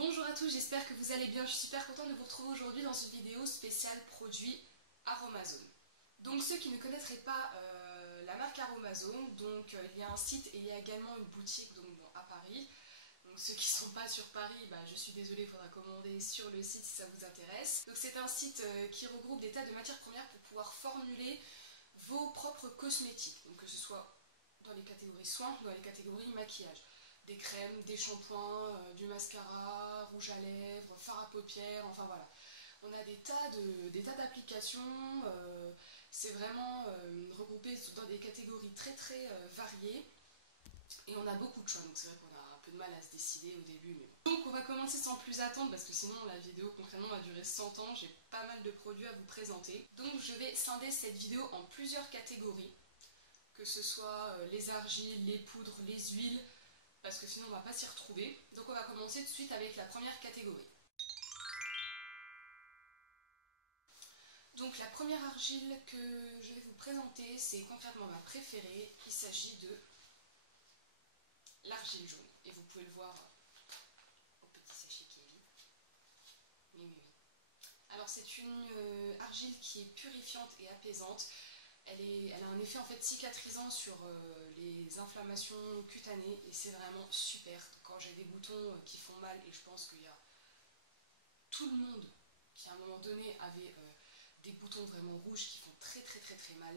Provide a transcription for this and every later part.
Bonjour à tous, j'espère que vous allez bien. Je suis super contente de vous retrouver aujourd'hui dans une vidéo spéciale produit Aromazone. Donc ceux qui ne connaîtraient pas la marque Aromazone, il y a un site et il y a également une boutique à Paris. Donc ceux qui ne sont pas sur Paris, je suis désolée, il faudra commander sur le site si ça vous intéresse. Donc c'est un site qui regroupe des tas de matières premières pour pouvoir formuler vos propres cosmétiques. Donc que ce soit dans les catégories soins, dans les catégories maquillage. Des crèmes, des shampoings, du mascara, rouge à lèvres, fard à paupières, enfin voilà. On a des tas d'applications, c'est vraiment regroupé dans des catégories très variées. Et on a beaucoup de choix, donc c'est vrai qu'on a un peu de mal à se décider au début. Mais... Donc on va commencer sans plus attendre, parce que sinon la vidéo concrètement va durer 100 ans, j'ai pas mal de produits à vous présenter. Donc je vais scinder cette vidéo en plusieurs catégories, que ce soit les argiles, les poudres, les huiles, parce que sinon on va pas s'y retrouver. Donc on va commencer tout de suite avec la première catégorie. Donc la première argile que je vais vous présenter, c'est concrètement ma préférée. Il s'agit de l'argile jaune. Et vous pouvez le voir au petit sachet qui est vide. Oui. Alors c'est une argile qui est purifiante et apaisante. Elle a un effet en fait cicatrisant sur les inflammations cutanées et c'est vraiment super. Quand j'ai des boutons qui font mal, et je pense qu'il y a tout le monde qui à un moment donné avait des boutons vraiment rouges qui font très mal,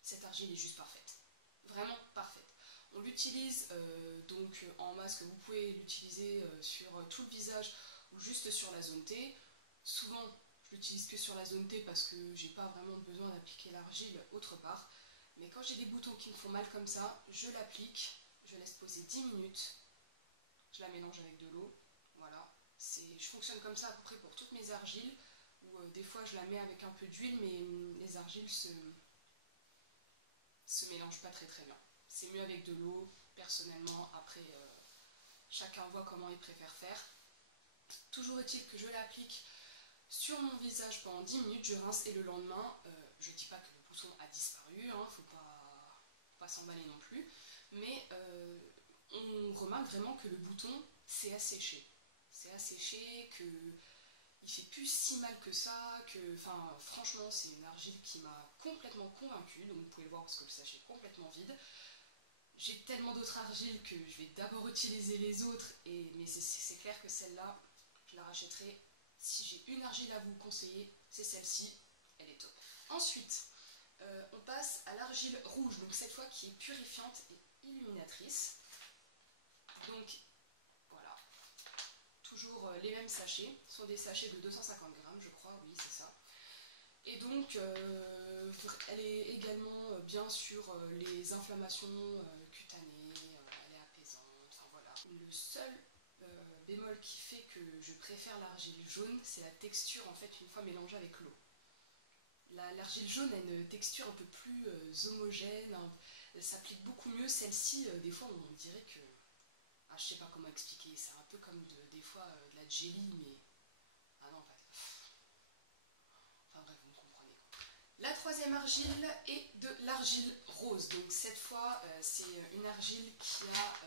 cette argile est juste parfaite. Vraiment parfaite. On l'utilise donc en masque, vous pouvez l'utiliser sur tout le visage ou juste sur la zone T. Souvent, je l'utilise que sur la zone T parce que j'ai pas vraiment besoin d'appliquer l'argile autre part. Mais quand j'ai des boutons qui me font mal comme ça, je l'applique, je laisse poser 10 minutes, je la mélange avec de l'eau, voilà. Je fonctionne comme ça à peu près pour toutes mes argiles, ou des fois je la mets avec un peu d'huile, mais les argiles se mélangent pas très bien. C'est mieux avec de l'eau, personnellement, après chacun voit comment il préfère faire. Toujours est-il que je l'applique sur mon visage pendant 10 minutes, je rince et le lendemain, je dis pas que le bouton a disparu, hein, faut pas s'emballer non plus, mais on remarque vraiment que le bouton s'est asséché. C'est asséché, qu'il fait plus si mal que ça, franchement c'est une argile qui m'a complètement convaincue, donc vous pouvez le voir parce que le sachet est complètement vide. J'ai tellement d'autres argiles que je vais d'abord utiliser les autres, mais c'est clair que celle-là, je la rachèterai. Si j'ai une argile à vous conseiller, c'est celle-ci, elle est top. Ensuite, on passe à l'argile rouge, donc cette fois qui est purifiante et illuminatrice. Donc voilà, toujours les mêmes sachets, ce sont des sachets de 250 grammes je crois, oui c'est ça. Et donc elle est également bien sur les inflammations cutanées, elle est apaisante, enfin voilà. Le seul bémol qui fait que je préfère l'argile jaune, c'est la texture en fait une fois mélangée avec l'eau. L'argile jaune a une texture un peu plus homogène, elle s'applique beaucoup mieux. Celle-ci, des fois on dirait que... je sais pas comment expliquer, c'est un peu comme des fois de la jelly, mais... Ah non, pas... Enfin bref, vous me comprenez quoi. La troisième argile est de l'argile rose. Donc cette fois, c'est une argile qui a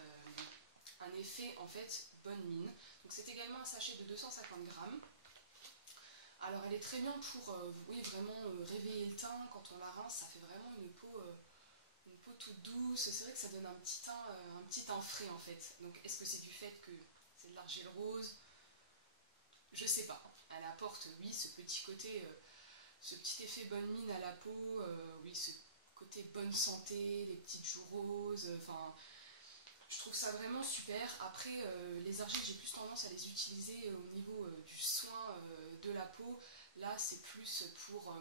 un effet en fait bonne mine. Donc c'est également un sachet de 250 grammes. Alors elle est très bien pour vraiment réveiller le teint. Quand on la rince, ça fait vraiment une peau toute douce. C'est vrai que ça donne un petit teint frais en fait. Donc est-ce que c'est du fait que c'est de l'argile rose? Je sais pas. Elle apporte, oui, ce petit côté, ce petit effet bonne mine à la peau, oui, ce côté bonne santé, les petites joues roses, enfin... Je trouve ça vraiment super. Après, les argiles, j'ai plus tendance à les utiliser au niveau du soin de la peau. Là, c'est plus pour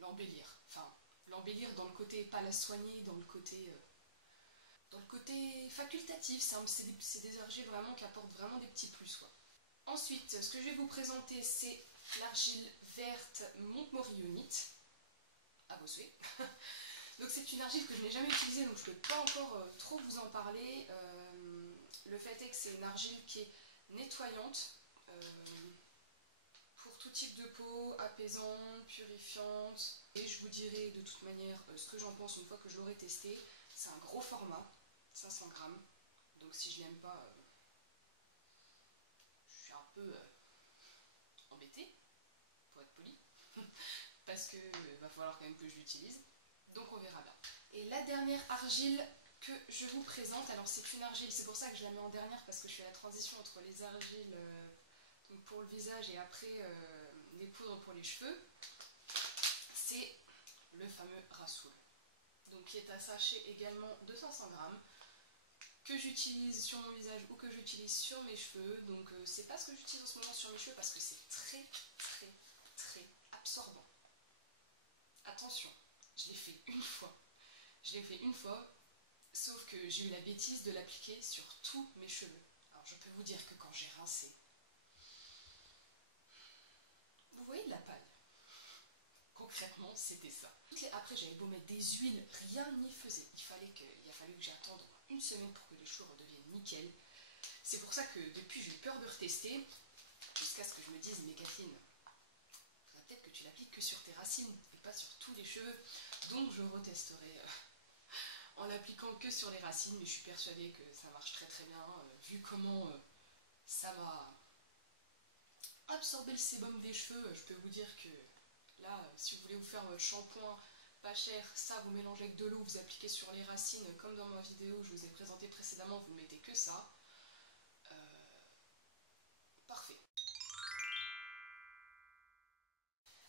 l'embellir. Enfin, l'embellir dans le côté, pas la soigner, dans le côté facultatif. C'est des argiles vraiment qui apportent vraiment des petits plus, quoi. Ensuite, ce que je vais vous présenter, c'est l'argile verte Montmorillonite, à vos souhaits. Donc c'est une argile que je n'ai jamais utilisée, donc je ne peux pas encore trop vous en parler. Le fait est que c'est une argile qui est nettoyante pour tout type de peau, apaisante, purifiante. Et je vous dirai de toute manière ce que j'en pense une fois que je l'aurai testé. C'est un gros format, 500 grammes. Donc si je l'aime pas, je suis un peu embêtée, pour être poli, parce que va falloir quand même que je l'utilise. Donc on verra bien. Et la dernière argile que je vous présente, alors c'est une argile, c'est pour ça que je la mets en dernière, parce que je fais la transition entre les argiles donc pour le visage et après les poudres pour les cheveux. C'est le fameux Rasoul, donc qui est un sachet également de 500 grammes, que j'utilise sur mon visage ou que j'utilise sur mes cheveux. Donc c'est pas ce que j'utilise en ce moment sur mes cheveux parce que c'est très très très absorbant. Attention, je l'ai fait une fois. Je l'ai fait une fois, sauf que j'ai eu la bêtise de l'appliquer sur tous mes cheveux. Alors je peux vous dire que quand j'ai rincé, vous voyez de la paille. Concrètement, c'était ça. Après, j'avais beau mettre des huiles, rien n'y faisait. Il a fallu que j'attende une semaine pour que les cheveux redeviennent nickel. C'est pour ça que depuis, j'ai eu peur de retester, jusqu'à ce que je me dise, mais Kathleen, faudrait peut-être que tu l'appliques que sur tes racines et pas sur tous les cheveux. Donc je retesterai en l'appliquant que sur les racines, mais je suis persuadée que ça marche très très bien, vu comment ça m'a absorbé le sébum des cheveux. Je peux vous dire que là, si vous voulez vous faire votre shampoing pas cher, ça vous mélangez avec de l'eau, vous appliquez sur les racines, comme dans ma vidéo je vous ai présenté précédemment, vous ne mettez que ça. Parfait.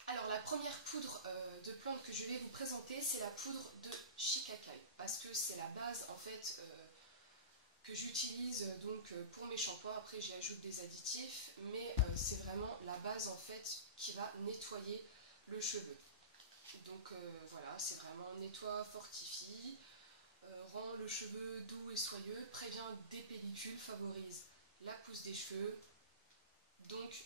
Alors la première poudre de plante que je vais vous présenter, c'est la poudre de Shikakai, parce que c'est la base en fait que j'utilise donc pour mes shampoings. Après j'y ajoute des additifs, mais c'est vraiment la base en fait qui va nettoyer le cheveu. Donc voilà, c'est vraiment nettoie, fortifie, rend le cheveu doux et soyeux, prévient des pellicules, favorise la pousse des cheveux. Donc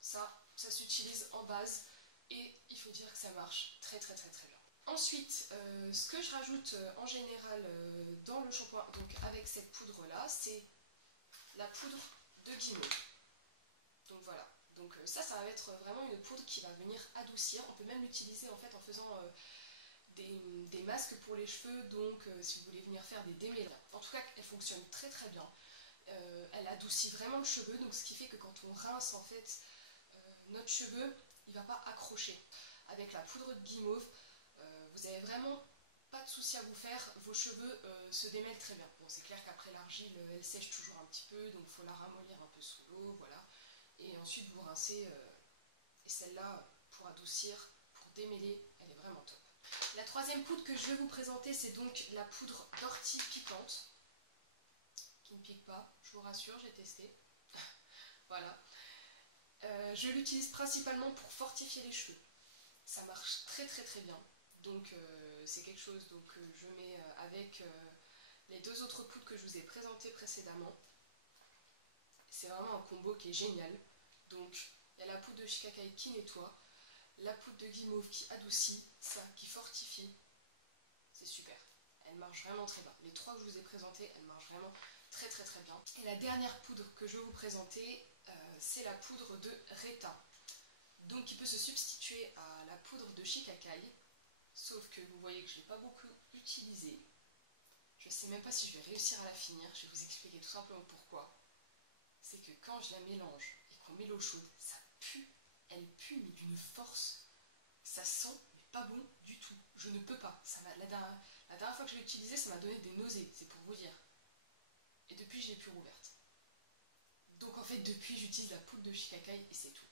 ça s'utilise en base et il faut dire que ça marche très très très très bien. Ensuite, ce que je rajoute en général dans le shampoing, donc avec cette poudre là, c'est la poudre de guimauve. Donc voilà, donc ça va être vraiment une poudre qui va venir adoucir. On peut même l'utiliser en fait en faisant des masques pour les cheveux, donc si vous voulez venir faire des démêlés. En tout cas, elle fonctionne très très bien. Elle adoucit vraiment le cheveu, donc ce qui fait que quand on rince en fait notre cheveu, il ne va pas accrocher. Avec la poudre de guimauve, vous n'avez vraiment pas de souci à vous faire, vos cheveux se démêlent très bien. Bon, c'est clair qu'après l'argile, elle sèche toujours un petit peu, donc il faut la ramollir un peu sous l'eau, voilà. Et ensuite vous rincez, et celle-là, pour adoucir, pour démêler, elle est vraiment top. La troisième poudre que je vais vous présenter, c'est donc la poudre d'ortie piquante, qui ne pique pas, je vous rassure, j'ai testé. Voilà. Je l'utilise principalement pour fortifier les cheveux. Ça marche très très très bien. Donc c'est quelque chose que je mets avec les deux autres poudres que je vous ai présentées précédemment. C'est vraiment un combo qui est génial. Donc il y a la poudre de Shikakai qui nettoie, la poudre de guimauve qui adoucit, ça qui fortifie. C'est super. Elle marche vraiment très bien. Les trois que je vous ai présentés, elles marchent vraiment très très très bien. Et la dernière poudre que je vais vous présenter, c'est la poudre de Reta. Donc qui peut se substituer à la poudre de Shikakai. Sauf que vous voyez que je ne l'ai pas beaucoup utilisée. Je ne sais même pas si je vais réussir à la finir. Je vais vous expliquer tout simplement pourquoi. C'est que quand je la mélange et qu'on met l'eau chaude, ça pue. Elle pue mais d'une force. Ça sent mais pas bon du tout. Je ne peux pas. La dernière fois que je l'ai utilisée, ça m'a donné des nausées. C'est pour vous dire. Et depuis, je l'ai plus rouverte. Donc en fait, depuis, j'utilise la poudre de Shikakai et c'est tout.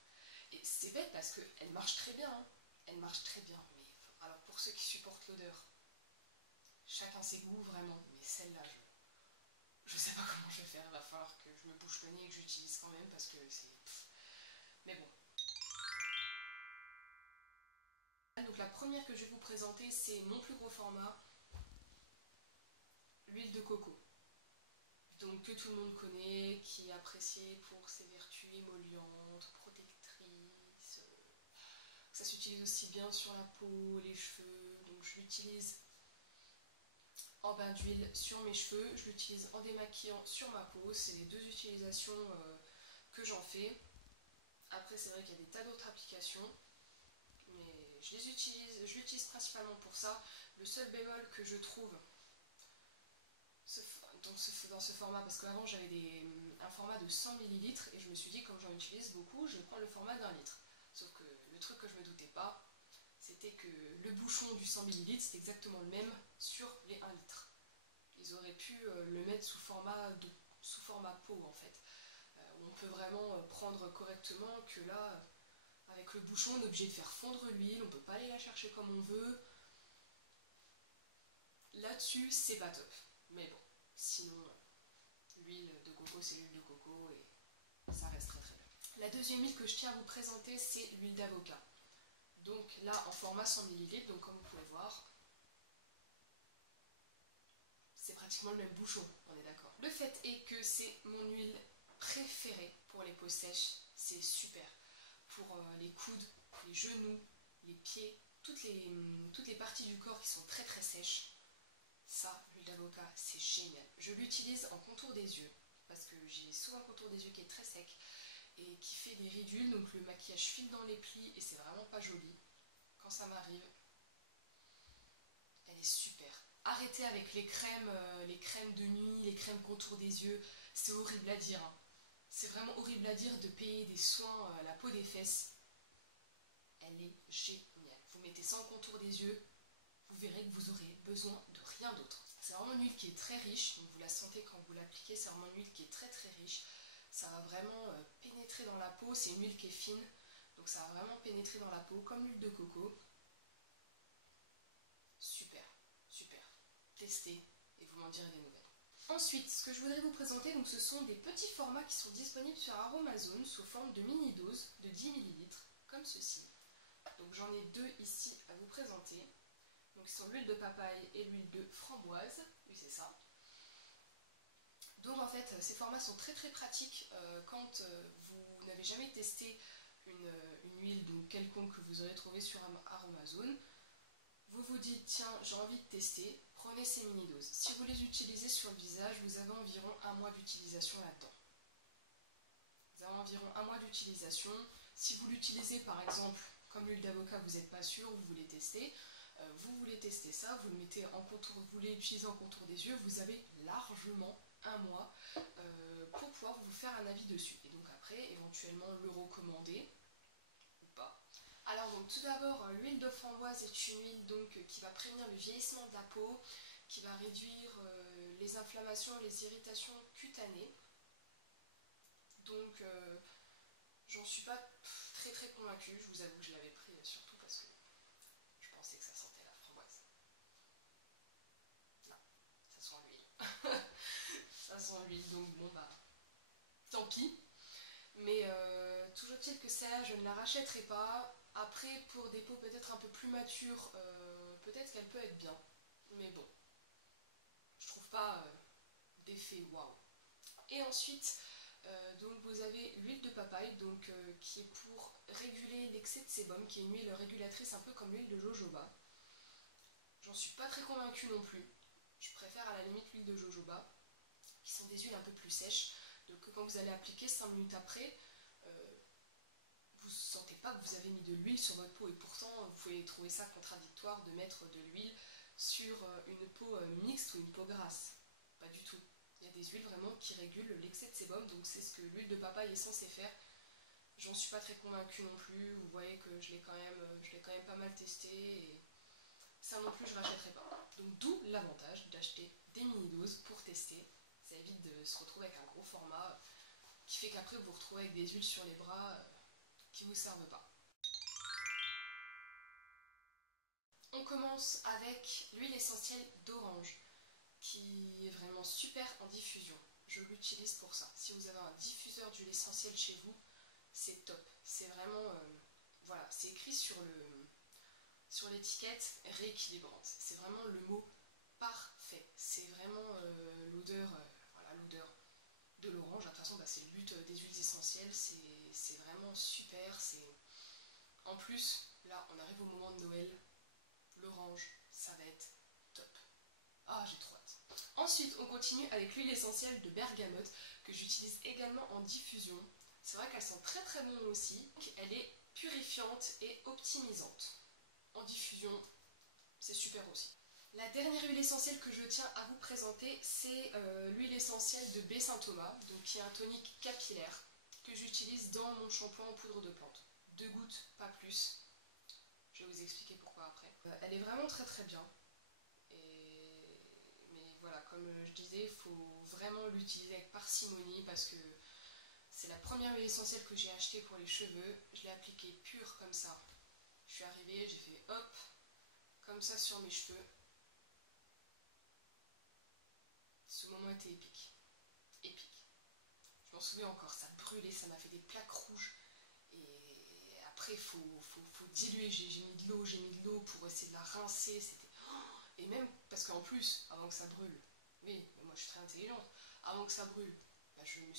Et c'est bête parce qu'elle marche très bien. Hein. Elle marche très bien. Alors pour ceux qui supportent l'odeur, chacun ses goûts vraiment, mais celle-là, je sais pas comment je vais faire, il va falloir que je me bouche le nez et que j'utilise quand même parce que c'est... Mais bon. Donc la première que je vais vous présenter, c'est mon plus gros format, l'huile de coco. Donc que tout le monde connaît, qui est appréciée pour ses vertus émollientes, protectrices. Ça s'utilise aussi bien sur la peau, les cheveux, donc je l'utilise en bain d'huile sur mes cheveux, je l'utilise en démaquillant sur ma peau, c'est les deux utilisations que j'en fais. Après c'est vrai qu'il y a des tas d'autres applications, mais je l'utilise principalement pour ça. Le seul bémol que je trouve, ce dans ce format, parce qu'avant j'avais un format de 100 ml et je me suis dit comme j'en utilise beaucoup, je vais prendre le format d'1 litre. Sauf que le truc que je me doutais pas, c'était que le bouchon du 100 ml c'est exactement le même sur les 1 litre. Ils auraient pu le mettre sous format pot en fait, où on peut vraiment prendre correctement, que là, avec le bouchon, on est obligé de faire fondre l'huile, on peut pas aller la chercher comme on veut. Là-dessus, c'est pas top. Mais bon, sinon, l'huile de coco, c'est l'huile de coco et ça reste très très bien. La deuxième huile que je tiens à vous présenter, c'est l'huile d'avocat. Donc là, en format 100 ml, donc comme vous pouvez voir, c'est pratiquement le même bouchon, on est d'accord. Le fait est que c'est mon huile préférée pour les peaux sèches, c'est super. Pour les coudes, les genoux, les pieds, toutes les parties du corps qui sont très très sèches, ça, l'huile d'avocat, c'est génial. Je l'utilise en contour des yeux, parce que j'ai souvent un contour des yeux qui est très sec et qui fait des ridules, donc le maquillage file dans les plis et c'est vraiment pas joli. Quand ça m'arrive, elle est super. Arrêtez avec les crèmes de nuit, les crèmes contour des yeux, c'est horrible à dire. Hein. C'est vraiment horrible à dire de payer des soins à la peau des fesses. Elle est géniale. Vous mettez ça en contour des yeux, vous verrez que vous aurez besoin de rien d'autre. C'est vraiment une huile qui est très riche, donc vous la sentez quand vous l'appliquez, c'est vraiment une huile qui est très très riche. Ça va vraiment pénétrer dans la peau, c'est une huile qui est fine, donc ça va vraiment pénétrer dans la peau comme l'huile de coco. Super, super. Testez et vous m'en direz des nouvelles. Ensuite, ce que je voudrais vous présenter, donc, ce sont des petits formats qui sont disponibles sur Aromazone sous forme de mini-doses de 10 ml, comme ceci. Donc j'en ai deux ici à vous présenter. Donc ce sont l'huile de papaye et l'huile de framboise, oui c'est ça. Donc en fait, ces formats sont très très pratiques quand vous n'avez jamais testé une huile donc, quelconque que vous aurez trouvée sur Aromazone. Vous vous dites, tiens, j'ai envie de tester, prenez ces mini-doses. Si vous les utilisez sur le visage, vous avez environ 1 mois d'utilisation là-dedans. Vous avez environ 1 mois d'utilisation. Si vous l'utilisez par exemple, comme l'huile d'avocat, vous n'êtes pas sûr, vous voulez tester, vous voulez tester ça, vous le mettez en contour, vous l'utilisez en contour des yeux, vous avez largement 1 mois pour pouvoir vous faire un avis dessus. Et donc après, éventuellement le recommander ou pas. Alors donc tout d'abord, l'huile de framboise est une huile donc, qui va prévenir le vieillissement de la peau, qui va réduire les inflammations, les irritations cutanées. Donc j'en suis pas très très convaincue, je vous avoue que je l'avais pris surtout parce que je pensais que ça sentait la framboise. Non, ça sent l'huile. Ça sent l'huile, donc bon bah tant pis. Mais toujours est-il que celle-là je ne la rachèterai pas. Après pour des peaux peut-être un peu plus matures, peut-être qu'elle peut être bien. Mais bon, je trouve pas d'effet waouh. Et ensuite, donc vous avez l'huile de papaye donc, qui est pour réguler l'excès de sébum, qui est une huile régulatrice un peu comme l'huile de jojoba. J'en suis pas très convaincue non plus. Je préfère à la limite l'huile de jojoba, qui sont des huiles un peu plus sèches. Donc quand vous allez appliquer 5 minutes après, vous ne sentez pas que vous avez mis de l'huile sur votre peau. Et pourtant, vous pouvez trouver ça contradictoire de mettre de l'huile sur une peau mixte ou une peau grasse. Pas du tout. Il y a des huiles vraiment qui régulent l'excès de sébum, donc c'est ce que l'huile de papaye est censée faire. J'en suis pas très convaincue non plus, vous voyez que je l'ai quand même pas mal testé et ça non plus je rachèterai pas. Donc d'où l'avantage d'acheter des mini-doses pour tester, ça évite de se retrouver avec un gros format qui fait qu'après vous vous retrouvez avec des huiles sur les bras qui vous servent pas. On commence avec l'huile essentielle d'orange, qui est vraiment super en diffusion. Je l'utilise pour ça. Si vous avez un diffuseur d'huile essentielle chez vous, c'est top. C'est vraiment, voilà, c'est écrit sur l'étiquette rééquilibrante. C'est vraiment le mot parfait. C'est vraiment l'odeur, voilà, l'odeur de l'orange. De toute façon, bah, c'est le but des huiles essentielles. C'est vraiment super. En plus, là, on arrive au moment de Noël. L'orange, ça va être top. Ah, j'ai trop hâte. Ensuite, on continue avec l'huile essentielle de bergamote que j'utilise également en diffusion. C'est vrai qu'elle sent très très bon aussi. Elle est purifiante et optimisante. En diffusion, c'est super aussi. La dernière huile essentielle que je tiens à vous présenter, c'est l'huile essentielle de baie Saint-Thomas, donc qui est un tonique capillaire que j'utilise dans mon shampoing en poudre de plante. 2 gouttes, pas plus. Je vais vous expliquer pourquoi après. Elle est vraiment très très bien. Mais voilà, comme je disais, il faut vraiment l'utiliser avec parcimonie parce que c'est la première huile essentielle que j'ai achetée pour les cheveux. Je l'ai appliquée pure comme ça. Je suis arrivée, j'ai fait hop, comme ça sur mes cheveux. Ce moment était épique. Épique. Je m'en souviens encore, ça brûlait, ça m'a fait des plaques rouges. Et après, il faut diluer. J'ai mis de l'eau pour essayer de la rincer. C'était... Et même, parce qu'en plus, avant que ça brûle, oui, mais moi je suis très intelligente, avant que ça brûle, bah, j'ai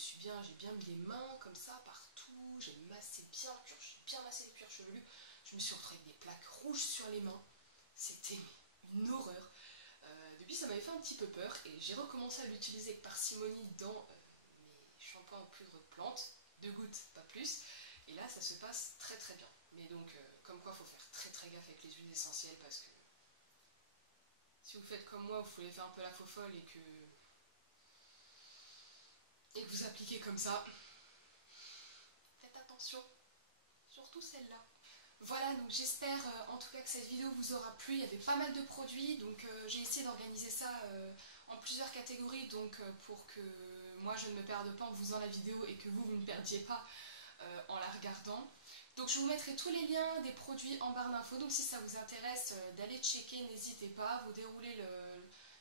bien mis les mains comme ça partout, j'ai bien massé le cuir chevelu. Je me suis retrouvée avec des plaques rouges sur les mains. C'était une horreur. Depuis, ça m'avait fait un petit peu peur et j'ai recommencé à l'utiliser avec parcimonie dans mes shampoings en poudre de plante, 2 gouttes, pas plus. Et là, ça se passe très très bien. Mais donc, comme quoi, il faut faire très très gaffe avec les huiles essentielles parce que si vous faites comme moi, vous voulez faire un peu la faux folle et que vous appliquez comme ça, faites attention, surtout celle-là. Voilà, donc j'espère en tout cas que cette vidéo vous aura plu. Il y avait pas mal de produits, donc j'ai essayé d'organiser ça en plusieurs catégories, donc pour que moi je ne me perde pas en vous faisant la vidéo et que vous ne perdiez pas en la regardant. Donc je vous mettrai tous les liens des produits en barre d'infos, donc si ça vous intéresse d'aller checker, n'hésitez pas, vous déroulez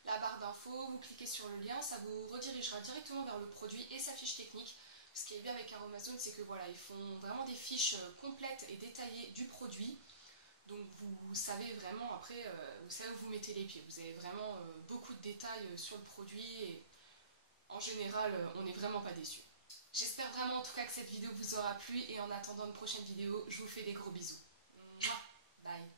la barre d'infos, vous cliquez sur le lien, ça vous redirigera directement vers le produit et sa fiche technique. Ce qui est bien avec Aromazone, c'est que voilà, ils font vraiment des fiches complètes et détaillées du produit. Donc vous savez vraiment, après, vous savez où vous mettez les pieds. Vous avez vraiment beaucoup de détails sur le produit et en général, on n'est vraiment pas déçu. J'espère vraiment en tout cas que cette vidéo vous aura plu et en attendant une prochaine vidéo, je vous fais des gros bisous. Mouah. Bye.